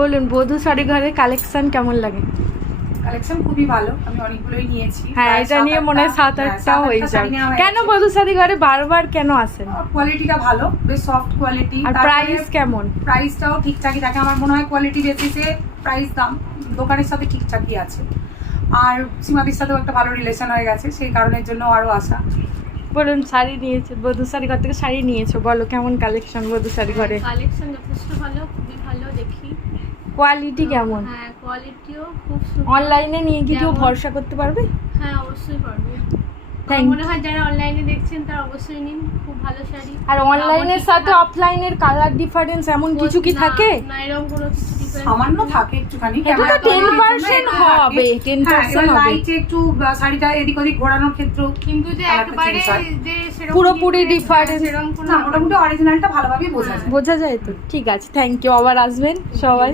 বলুন বধূ শাড়ি ঘরের কালেকশন কেমন লাগে? কালেকশন খুবই ভালো, আমি অনেকগুলোই নিয়েছি। হ্যাঁ, এটা নিয়ে মনে হয় 7-8টা হয়ে যাবে। কেন বধূ শাড়ি ঘরে বারবার কেন আসেন? কোয়ালিটিটা ভালো, বেশ সফট কোয়ালিটি। আর প্রাইস কেমন? প্রাইসটাও ঠিকঠাকই থাকে, আমার মনে হয় কোয়ালিটি বেসিসে প্রাইস দাম দোকানের সাথে ঠিকঠাকই আছে। আর সীমাদির সাথেও একটা ভালো রিলেশন হয়ে গেছে, সেই কারণের জন্য আরো আসা। বলুন, শাড়ি নিয়েছো, বধূ শাড়ি ঘর থেকে শাড়ি নিয়েছো, বলো কেমন কালেকশন বধূ শাড়ি ঘরে? কালেকশন যথেষ্ট ভালো, খুবই ভালো। দেখি কোয়ালিটি কেমন? হ্যাঁ, কোয়ালিটিও খুব সুন্দর। অনলাইনে নিয়ে কি কেউ ভরসা করতে পারবে? হ্যাঁ, অবশ্যই পারবে। Thank মনে হয় যারা অনলাইনে দেখছেন তারা অবশ্যই নিন, খুব ভালো শাড়ি। আর অনলাইনের সাথে অফলাইনের কালার ডিফারেন্স এমন কিছু কি থাকে? না, এরকম কোনো কিছু difference সামান্য নেই। থাকে একটুখানি, এটা তো 10% হবে, 10% হবে। লাইটে একটু শাড়িটা এদিক ওদিক ঘোরানোর ক্ষেত্রে কিন্তু যে আলাদা একবারে জিনিস হয়। যে সেরকম পুরোপুরি difference, difference। সেরকম কোনো না, মোটামুটি অরিজিনালটা ভালোভাবেই বোঝা যায়। বোঝা যায় তো? ঠিক আছে, থ্যাংক ইউ। আবার আসবেন সবাই।